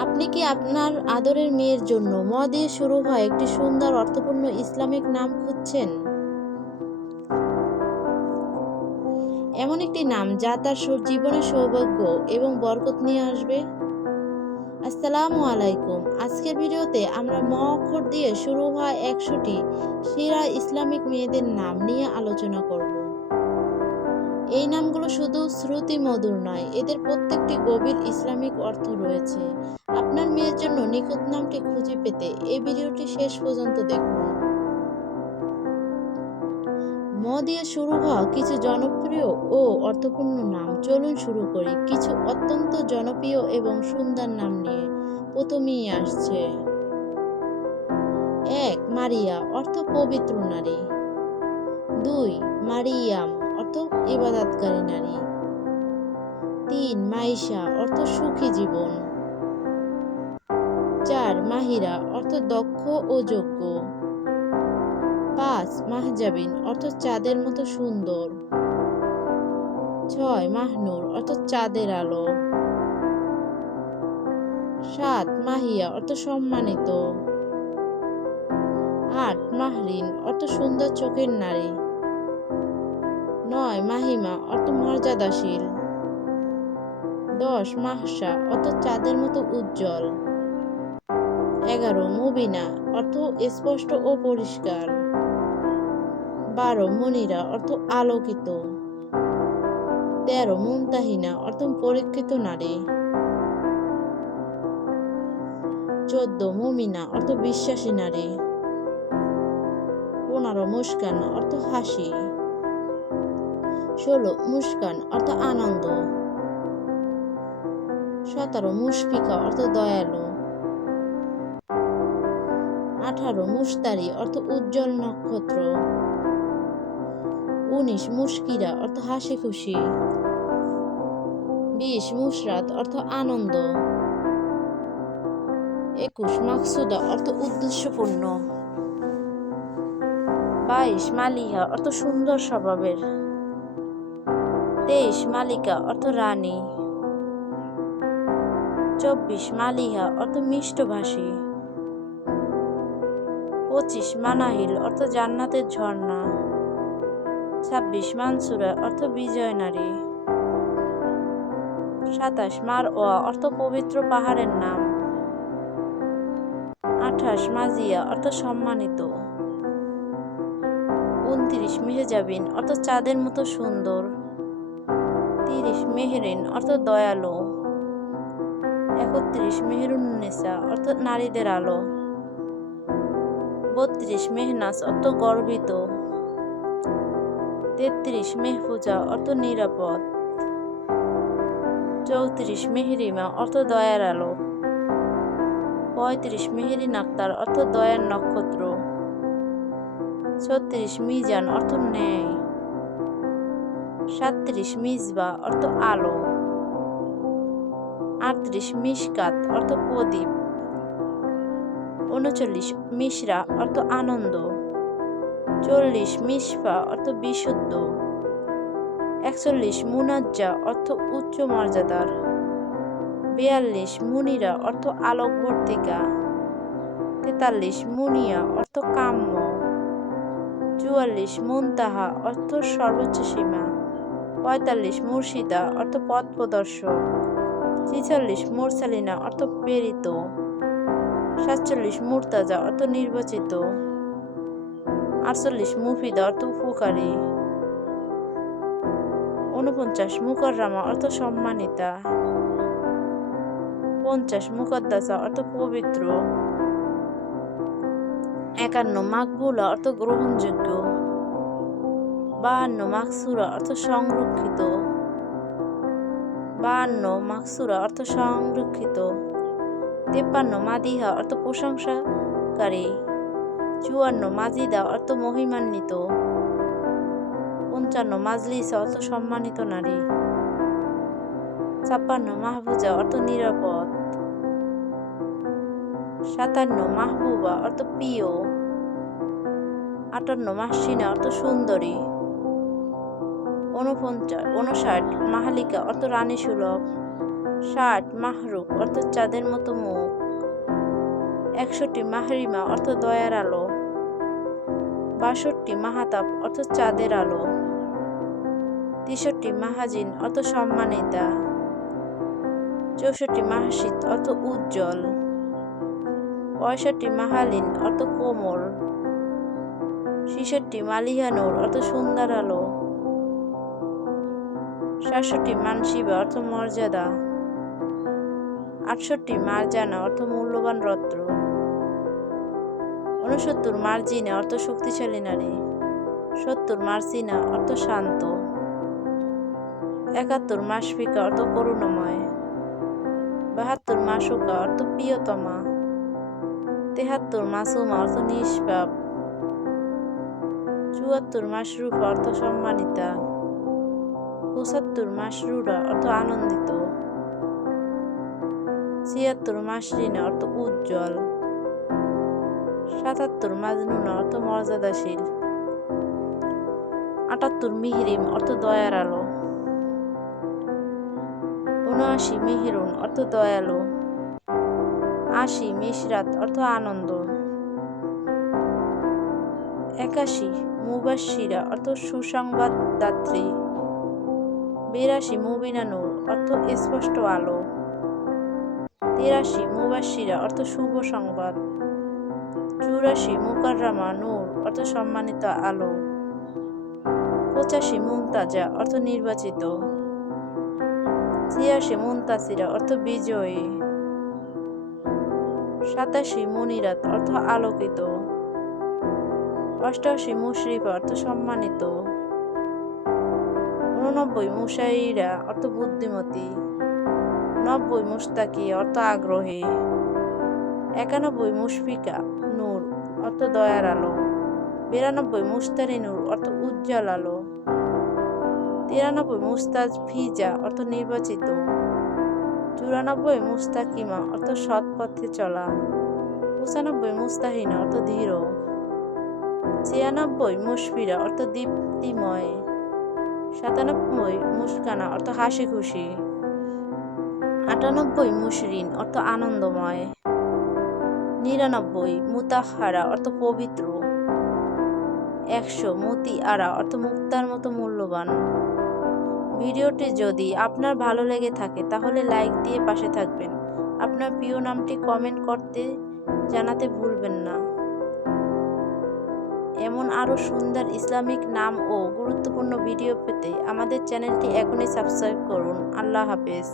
আপনি কি আপনার আদরের মেয়ের জন্য ম দিয়ে শুরু হয় একটি সুন্দর অর্থপূর্ণ ইসলামিক নাম খুঁজছেন? এমন একটি নাম যা তার জীবনে সৌভাগ্য এবং বরকত নিয়ে আসবে। আসসালামু আলাইকুম। আজকের ভিডিওতে আমরা ম অক্ষর দিয়ে শুরু হওয়া একশোটি সেরা ইসলামিক মেয়েদের নাম নিয়ে আলোচনা করব। এই নামগুলো শুধু শ্রুতি মধুর নয়, এদের প্রত্যেকটি গভীর ইসলামিক অর্থ রয়েছে। আপনার মেয়ের জন্য নিখুঁত নামটি খুঁজে পেতে এই ভিডিওটি শেষ পর্যন্ত দেখুন। ম দিয়ে শুরু হওয়া কিছু জনপ্রিয় ও অর্থপূর্ণ নাম, চলুন শুরু করি। কিছু অত্যন্ত জনপ্রিয় এবং সুন্দর নাম নিয়ে প্রথমেই আসছে। এক, মারিয়া, অর্থ পবিত্র নারী। দুই, মারিয়াম অর্থ ইবাদতকারী নারী। তিন, মাইশা, অর্থ সুখী জীবন। চার, মাহিরা, অর্থ দক্ষ ও যোগ্য। পাঁচ, মাহজাবিন, অর্থ চাঁদের মতো সুন্দর। ছয়, মাহনুর, অর্থ চাঁদের আলো। সাত, মাহিয়া, অর্থ সম্মানিত। আট মাহরিন অর্থ সুন্দর চোখের নারী। নয় মাহিমা অর্থ মর্যাদাশীল দশ, মাহসা, অর্থ চাঁদের মতো উজ্জ্বল। এগারো, মুবিনা, অর্থ স্পষ্ট ও পরিষ্কার। বারো, মনিরা, অর্থ আলোকিত। তেরো, মুমতাহিনা, অর্থ পরীক্ষিত নারী। চোদ্দ, মুমিনা, অর্থ বিশ্বাসী নারী। পনেরো, মুস্কান, অর্থ হাসি। ষোলো, মুস্কান, অর্থ আনন্দ। সতেরো, মুশফিকা, অর্থ দয়ালু। আঠারো মুস্তারি অর্থ উজ্জ্বল নক্ষত্র। উনিশ, মুশকিরা, অর্থ হাসি খুশি। বিশ, মুশরাত, অর্থ আনন্দ। একুশ, মাকসুদা, অর্থ উদ্দেশ্যপূর্ণ। বাইশ, মালিহা, অর্থ সুন্দর স্বভাবের। তেইশ মালিকা, অর্থ রানী। চব্বিশ মালিহা, অর্থ মিষ্টভাষী। পঁচিশ মানাহিল, অর্থ জান্নাতের ঝর্ণা। ছাব্বিশ মানসুরা, অর্থ বিজয় নারী। সাতাশ মার ওয়া অর্থ পবিত্র পাহাড়ের নাম। আঠাশ মাজিয়া, অর্থ সম্মানিত। উনত্রিশ মেহজাবিন, অর্থ চাঁদের মতো সুন্দর। তিরিশ মেহরিন, অর্থ দয়ালু। একত্রিশ মেহরুন্নেসা অর্থ নারীদের আলো। বত্রিশ মেহনাস, অর্থ গর্বিত। তেত্রিশ মেহফুজা, অর্থ নিরাপদ। চৌত্রিশ মেহরিমা, অর্থ দয়ার আলো। পঁয়ত্রিশ মেহেরিন আক্তার, অর্থ দয়ার নক্ষত্র। ছত্রিশ মিজান, অর্থ ন্যায়। সাত্রিশ মিজবা অর্থ আলো। আটত্রিশ মিশকাত অর্থ প্রদীপ। উনচল্লিশ মিশরা অর্থ আনন্দ। চল্লিশ মিসফা অর্থ বিশুদ্ধ। একচল্লিশ মুনাজ্জা অর্থ উচ্চ মর্যাদার। বিয়াল্লিশ মুনিরা অর্থ আলোক আলোকবর্তিকা তেতাল্লিশ মুনিয়া অর্থ কাম্য। চুয়াল্লিশ মুনতাহা অর্থ সর্বোচ্চ সীমা। পঁয়তাল্লিশ মুর্শিদা অর্থ পথ প্রদর্শক, ছিচল্লিশ মুরসালিনা অর্থ প্রেরিত, সাতচল্লিশ মুরতাজা অর্থ নির্বাচিত, আটচল্লিশ মুফিদা অর্থ উপকারী উনপঞ্চাশ মুকররামা অর্থ সম্মানিতা, পঞ্চাশ মুকদ্দাসা অর্থ পবিত্র, একান্ন মাকবুলা অর্থ গ্রহণযোগ্য বাহান্ন মাকসুরা অর্থ সংরক্ষিত। বাহান্ন মাকসুরা অর্থ সংরক্ষিত। তেপ্পান্ন মাদিহা অর্থ প্রশংসাকারী। চুয়ান্ন মাজিদা অর্থ মহিমান্বিত। পঞ্চান্ন মাজলিসা অর্থ সম্মানিত নারী। ছাপ্পান্ন মাহবুজা অর্থ নিরাপদ। সাতান্ন মাহবুবা অর্থ প্রিয়। আটান্ন মাসিনা অর্থ সুন্দরী। উনপঞ্চাশ উনষাট মাহালিকা অর্থ রানী সুলভ ষাট, মাহরুক অর্থ চাঁদের মতো মুখ, একষট্টি, মাহরিমা অর্থ দয়ার আলো, বাষট্টি মাহাতাপ অর্থ চাঁদের আলো, তেষট্টি, মাহাজিন অর্থ সম্মানিতা, চৌষট্টি মাহাশিত অর্থ উজ্জ্বল, পঁয়ষট্টি, মাহালিন অর্থ কোমল, ছেষট্টি, মালিহানুর অর্থ সুন্দর আলো সাতষট্টি মানসিবা অর্থ মর্যাদা আটষট্টি মারজানা অর্থ মূল্যবান রত্ন। উনসত্তর মার্জিনা অর্থ শক্তিশালী নারী। সত্তর মার্সিনা অর্থ শান্ত একাত্তর মাসফিকা অর্থ করুণাময় বাহাত্তর মাসুকা অর্থ প্রিয়তমা তেহাত্তর মাসুমা অর্থ নিষ্পাপ চুয়াত্তর মাসরুফা অর্থ সম্মানিতা পঁচাত্তর মাসরুরা অর্থ আনন্দিত। ছিয়াত্তর মাসরিনা অর্থ উজ্জ্বল। সাতাত্তর মাজনুনা অর্থ মর্যাদাশীল। আটাত্তর মিহিরিম, অর্থ দয়ার আলো। উনআশি মিহিরুন, অর্থ দয়ালু। আশি মিশরাত, অর্থ আনন্দ। একাশি মুবাশিরা অর্থ সুসংবাদদাত্রী। বিরাশি মুবিনানুর অর্থ স্পষ্ট আলো। তিরাশি মুবাশিরা অর্থ শুভ সংবাদ। চুরাশি মুকাররামা নূর, অর্থ সম্মানিত আলো। পঁচাশি মুমতাজা অর্থ নির্বাচিত। ছিয়াশি মুনতাসিরা, অর্থ বিজয়ী। সাতাশি মনিরাত, অর্থ আলোকিত। অষ্টাশি মুশরিফা, অর্থ সম্মানিত। উননব্বই মুশাইরা অর্থ বুদ্ধিমতী, নব্বই মুস্তাকি অর্থ আগ্রহী, একানব্বই মুশফিকা নূর অর্থ দয়ার আলো, বিরানব্বই মুস্তারি নূর অর্থ উজ্জ্বল আলো, তিরানব্বই মুস্তাজ ফিজা অর্থ নির্বাচিত, চুরানব্বই মুস্তাকিমা অর্থ সৎ পথে চলা, পঁচানব্বই মুস্তাহিনা অর্থ ধীর, ছিয়ানব্বই মুশফিরা অর্থ দীপ্তিময় সাতানব্বই মুস্কানা, অর্থ হাসি খুশি আটানব্বই মুসরিন অর্থ আনন্দময়। নিরানব্বই মুতাহারা, অর্থ পবিত্র। একশো মতি আরা অর্থ মুক্তার মতো মূল্যবান। ভিডিওটি যদি আপনার ভালো লেগে থাকে, তাহলে লাইক দিয়ে পাশে থাকবেন। আপনার প্রিয় নামটি কমেন্ট করতে জানাতে ভুলবেন না। এমন আরও সুন্দর ইসলামিক নাম ও গুরুত্বপূর্ণ ভিডিও পেতে আমাদের চ্যানেলটি এখনই সাবস্ক্রাইব করুন। আল্লাহ হাফেজ।